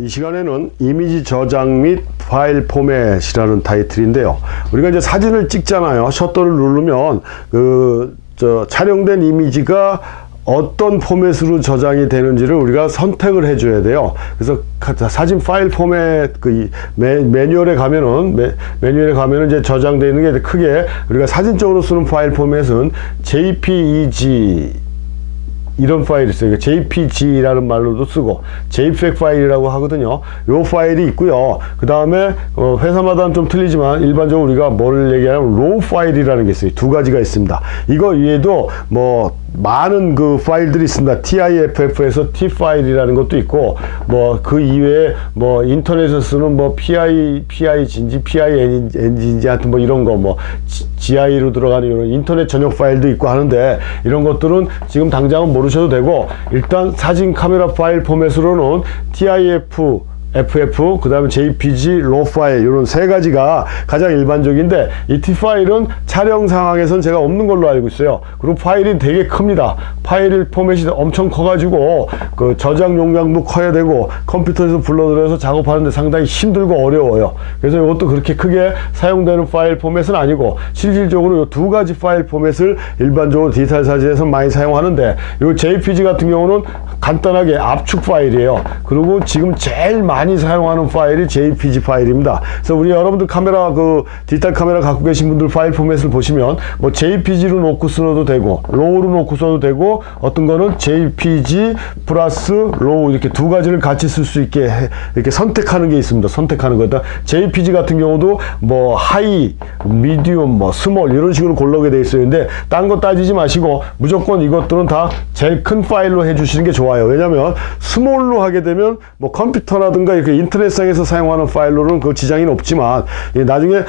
이 시간에는 이미지 저장 및 파일 포맷이라는 타이틀인데요. 우리가 이제 사진을 찍잖아요. 셔터를 누르면 촬영된 이미지가 어떤 포맷으로 저장이 되는지를 우리가 선택을 해줘야 돼요. 그래서 사진 파일 포맷 매뉴얼에 가면은 이제 저장되어 있는 게 크게 우리가 사진적으로 쓰는 파일 포맷은 JPEG 이런 파일이 있어요. JPG라는 말로도 쓰고 JPEG 파일이라고 하거든요. 요 파일이 있고요. 그 다음에 회사마다는 좀 틀리지만 일반적으로 우리가 뭘 얘기하냐면 로우 파일이라는 게 있어요. 두 가지가 있습니다. 이거 외에도 뭐 많은 그 파일들이 있습니다. TIFF에서 T 파일이라는 것도 있고 뭐 그 이외에 뭐 인터넷에서 쓰는 뭐 PIG인지 PING인지 하여튼 뭐 이런 거 뭐 GI로 들어가는 이런 인터넷 전용 파일도 있고 하는데 이런 것들은 지금 당장은 모르셔도 되고 일단 사진 카메라 파일 포맷으로는 TIF FF, 그 다음에 JPG, RAW 파일 이런 세 가지가 가장 일반적인데 이 T 파일은 촬영 상황에서는 제가 없는 걸로 알고 있어요. 그리고 파일이 되게 큽니다. 파일 포맷이 엄청 커가지고 그 저장 용량도 커야 되고 컴퓨터에서 불러들여서 작업하는데 상당히 힘들고 어려워요. 그래서 이것도 그렇게 크게 사용되는 파일 포맷은 아니고 실질적으로 이 두 가지 파일 포맷을 일반적으로 디지털 사진에서 많이 사용하는데 이 JPG 같은 경우는 간단하게 압축 파일이에요. 그리고 지금 제일 많이 사용하는 파일이 JPG 파일입니다. 그래서 우리 여러분들 카메라 디지털 카메라 갖고 계신 분들 파일 포맷을 보시면 뭐 JPG로 놓고 써도 되고 RAW로 놓고 써도 되고 어떤 거는 JPG 플러스 RAW 이렇게 두 가지를 같이 쓸 수 있게 이렇게 선택하는 게 있습니다. 선택하는 거다. JPG 같은 경우도 뭐 하이, 미디움, 뭐 스몰 이런 식으로 골라오게 돼 있어요. 근데 딴 거 따지지 마시고 무조건 이것들은 다 제일 큰 파일로 해주시는 게 좋아요. 왜냐면 스몰로 하게 되면 뭐 컴퓨터라든가 이렇게 인터넷상에서 사용하는 파일로는 그 지장이 없지만 나중에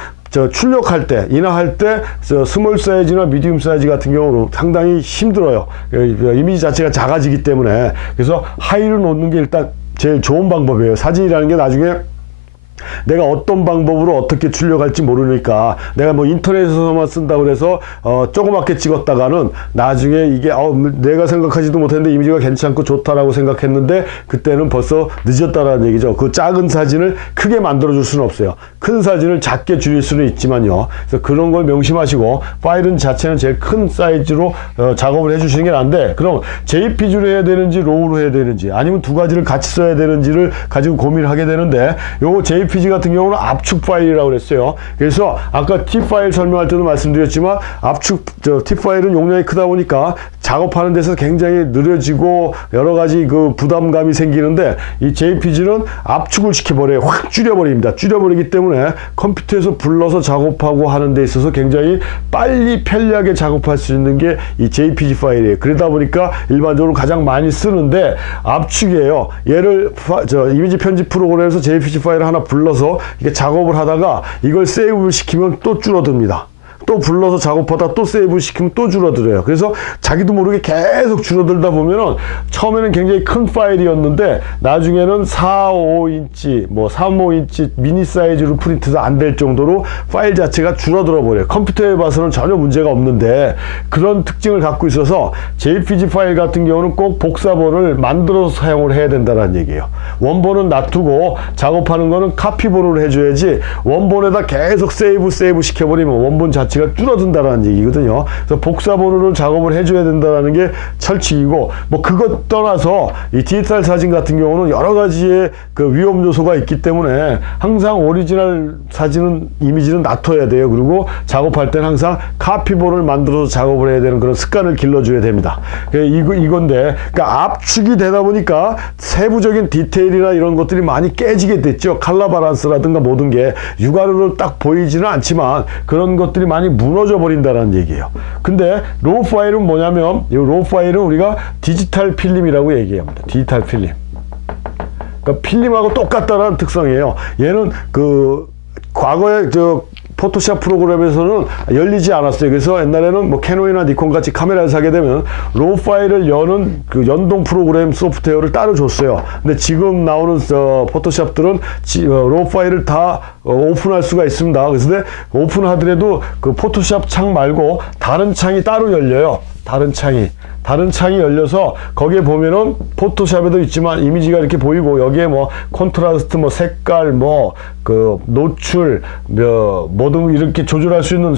출력할 때, 인화할 때 스몰 사이즈나 미디움 사이즈 같은 경우는 상당히 힘들어요. 이미지 자체가 작아지기 때문에. 그래서 하이를 놓는 게 일단 제일 좋은 방법이에요. 사진이라는 게 나중에 내가 어떤 방법으로 어떻게 출력할지 모르니까 내가 뭐 인터넷에서만 쓴다고 그래서 조그맣게 찍었다가는 나중에 이게 내가 생각하지도 못했는데 이미지가 괜찮고 좋다라고 생각했는데 그때는 벌써 늦었다라는 얘기죠. 그 작은 사진을 크게 만들어 줄 수는 없어요. 큰 사진을 작게 줄일 수는 있지만요. 그래서 그런 걸 명심하시고 파일은 자체는 제일 큰 사이즈로 작업을 해 주시는 게 나은데 그럼 JPG로 해야 되는지 RAW로 해야 되는지 아니면 두 가지를 같이 써야 되는지를 가지고 고민을 하게 되는데 요거 JPG 같은 경우는 압축 파일이라고 그랬어요. 그래서 아까 T 파일 설명할 때도 말씀드렸지만 T 파일은 용량이 크다 보니까 작업하는 데서 굉장히 느려지고 여러 가지 그 부담감이 생기는데 이 JPG는 압축을 시켜버려요. 확 줄여버립니다. 줄여버리기 때문에 컴퓨터에서 불러서 작업하고 하는 데 있어서 굉장히 빨리 편리하게 작업할 수 있는 게 이 JPG 파일이에요. 그러다 보니까 일반적으로 가장 많이 쓰는데 압축이에요. 얘를 이미지 편집 프로그램에서 JPG 파일을 하나 불러서 이게 작업을 하다가 이걸 세이브 시키면 또 줄어듭니다. 또 불러서 작업하다 또 세이브 시키면 또 줄어들어요. 그래서 자기도 모르게 계속 줄어들다 보면은 처음에는 굉장히 큰 파일이었는데 나중에는 4-5인치 뭐 3-5인치 미니 사이즈로 프린트도 안 될 정도로 파일 자체가 줄어들어 버려요. 컴퓨터에 봐서는 전혀 문제가 없는데 그런 특징을 갖고 있어서 JPG 파일 같은 경우는 꼭 복사본을 만들어서 사용을 해야 된다는 얘기예요. 원본은 놔두고 작업하는 거는 카피본으로 해줘야지 원본에다 계속 세이브 시켜버리면 원본 자체가 줄어든다는 얘기거든요. 그래서 복사본으로 작업을 해줘야 된다는 게 철칙이고 뭐 그것 떠나서 이 디지털 사진 같은 경우는 여러 가지의 그 위험 요소가 있기 때문에 항상 오리지널 사진은 이미지는 놔둬야 돼요. 그리고 작업할 때는 항상 카피본을 만들어서 작업을 해야 되는 그런 습관을 길러줘야 됩니다. 이건데 그러니까 압축이 되다 보니까 세부적인 디테일이나 이런 것들이 많이 깨지게 됐죠. 컬러 바란스라든가 모든 게 육안으로 딱 보이지는 않지만 그런 것들이 많이 무너져 버린다는 얘기예요. 근데 로우 파일은 뭐냐면 이 로우 파일은 우리가 디지털 필름이라고 얘기합니다. 디지털 필름. 그러니까 필름하고 똑같다는 특성이에요. 얘는 과거에 포토샵 프로그램에서는 열리지 않았어요. 그래서 옛날에는 뭐 캐논이나 니콘 같이 카메라를 사게 되면 로우 파일을 여는 그 연동 프로그램 소프트웨어를 따로 줬어요. 근데 지금 나오는 포토샵들은 로우 파일을 다 오픈할 수가 있습니다. 그래서 오픈하더라도 그 포토샵 창 말고 다른 창이 따로 열려요. 다른 창이 다른 창이 열려서 거기에 보면은 포토샵에도 있지만 이미지가 이렇게 보이고 여기에 뭐 콘트라스트, 뭐 색깔, 뭐 그 노출, 뭐든 이렇게 조절할 수 있는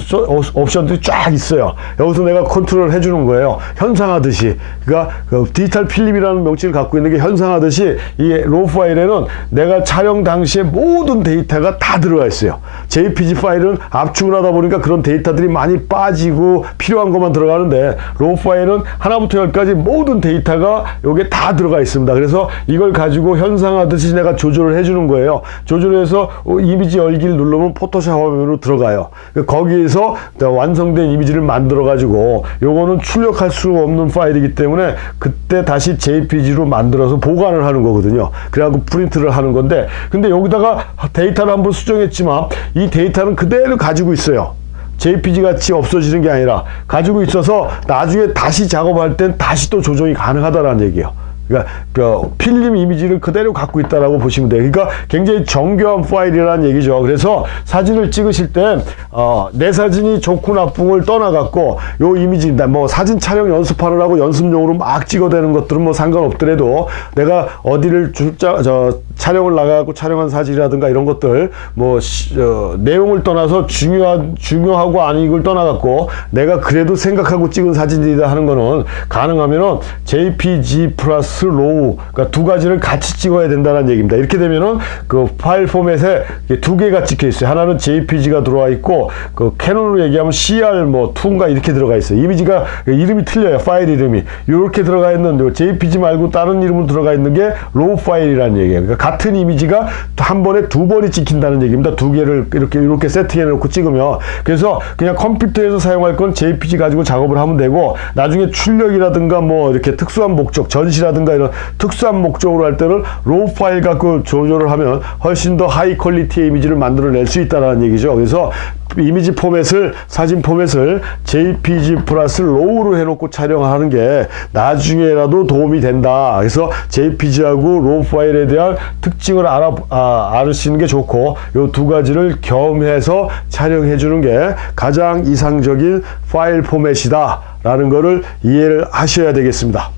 옵션들이 쫙 있어요. 여기서 내가 컨트롤 해주는 거예요. 현상하듯이. 그러니까 그 디지털 필름이라는 명칭을 갖고 있는 게 현상하듯이 이 로우 파일에는 내가 촬영 당시에 모든 데이터가 다 들어가 있어요. JPG 파일은 압축을 하다 보니까 그런 데이터들이 많이 빠지고 필요한 것만 들어가는데 로우 파일은 하나부터 열까지 모든 데이터가 여기에 다 들어가 있습니다. 그래서 이걸 가지고 현상하듯이 내가 조절을 해주는 거예요. 조절해서 이미지 열기를 누르면 포토샵 화면으로 들어가요. 거기에서 완성된 이미지를 만들어 가지고 요거는 출력할 수 없는 파일이기 때문에 그때 다시 JPG로 만들어서 보관을 하는 거거든요. 그래갖고 프린트를 하는 건데, 근데 여기다가 데이터를 한번 수정했지만 이 데이터는 그대로 가지고 있어요. JPG 같이 없어지는 게 아니라 가지고 있어서 나중에 다시 작업할 땐 다시 또 조정이 가능하다는 얘기예요. 그러니까 필름 이미지를 그대로 갖고 있다라고 보시면 돼요. 그러니까 굉장히 정교한 파일이라는 얘기죠. 그래서 사진을 찍으실 때 내 사진이 좋고 나쁨을 떠나갖고 요 이미지, 뭐 사진 촬영 연습하느라고 연습용으로 막 찍어대는 것들은 뭐 상관없더라도 내가 어디를 촬영을 나가고 촬영한 사진이라든가 이런 것들 뭐 내용을 떠나서 중요하고 아니걸 떠나갖고 내가 그래도 생각하고 찍은 사진이다 하는 거는 가능하면은 JPG 플러스 로우, 그러니까 두 가지를 같이 찍어야 된다는 얘기입니다. 이렇게 되면은 그 파일 포맷에 두 개가 찍혀 있어요. 하나는 JPG가 들어와 있고 그 캐논으로 얘기하면 CR 뭐 2인가 이렇게 들어가 있어요. 이미지가 이름이 틀려요. 파일 이름이 이렇게 들어가 있는 JPG 말고 다른 이름으로 들어가 있는 게 로우 파일이라는 얘기예요. 그러니까 같은 이미지가 한 번에 두 번이 찍힌다는 얘기입니다. 두 개를 이렇게 세팅해 놓고 찍으면. 그래서 그냥 컴퓨터에서 사용할 건 JPG 가지고 작업을 하면 되고, 나중에 출력이라든가 뭐 이렇게 특수한 목적, 전시라든가 이런 특수한 목적으로 할 때는 로우 파일 갖고 조절을 하면 훨씬 더 하이 퀄리티의 이미지를 만들어낼 수 있다는 얘기죠. 그래서 이미지 포맷을, 사진 포맷을 JPG 플러스 로우로 해놓고 촬영하는 게 나중에라도 도움이 된다. 그래서 JPG하고 로우 파일에 대한 특징을 알으시는 게 좋고, 이 두 가지를 겸해서 촬영해 주는 게 가장 이상적인 파일 포맷이다 라는 거를 이해를 하셔야 되겠습니다.